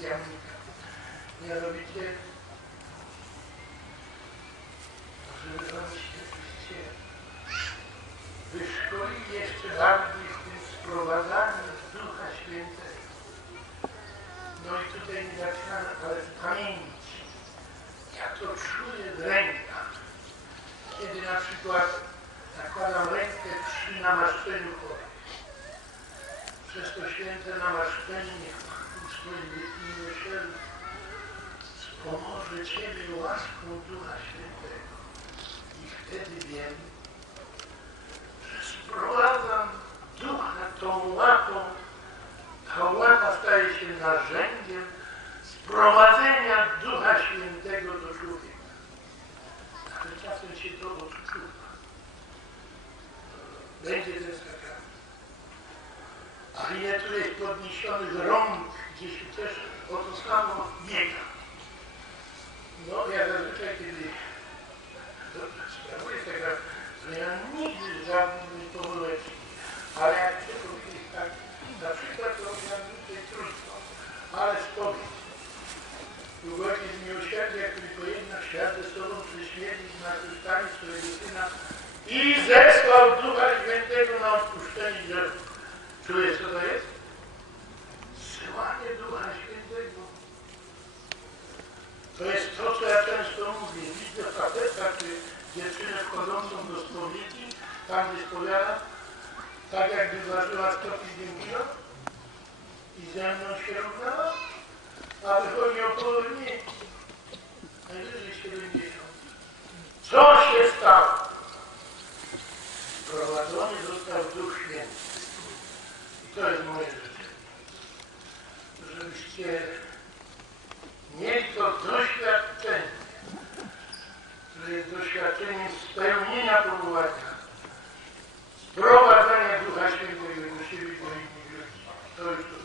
jamnika. Mianowicie, żeby on się się wyszkolił jeszcze bardziej w tym sprowadzaniu Ducha Świętego. No i tutaj nie zaczynamy, ale w pamięci. Ja to czuję w rękach. Kiedy na przykład nakładam rękę przy namaszczeniu chorych. Przez to święte namaszczenie Usprawiedliwi miłosierny wspomoże Ciebie łaską Ducha Świętego. I wtedy wiem, że sprowadzam Ducha tą łapą, ta łapa staje się narzędziem sprowadzenia Ducha Świętego do człowieka. Ale czasem się to odczuwa. Będzie ten skakany. Tu jest podniesionych rąk, gdzie się też o to samo biega. No ja zazwyczaj, kiedy sprawuję tego, ja nigdy żadnej pomyłeczki. Ale jak się powiedzieć tak, na przykład to ja tutaj trudno, ale spowiedź. Ugodnie z miłosierdzia, który pojedna świat ze sobą przy śmierci zmartwychwstanie swojego Syna i zesłał Ducha Świętego na. Czujesz, co to jest? Zsyłanie Ducha Świętego. To jest to, co ja często mówię. Widzę faceta, czy dziewczynę wchodzącą do spowiedzi, tam gdzie spowiada, tak jakby ważyła 150 kilo i ze mną się równała, a wychodzi około mniej, najwyżej 70. Co się stało? To jest moje życzenie. Żebyście mieli to doświadczenie, które jest doświadczeniem spełnienia powołania, sprowadzenia Ducha Świętego do siebie, do innych ludzi. To jest to.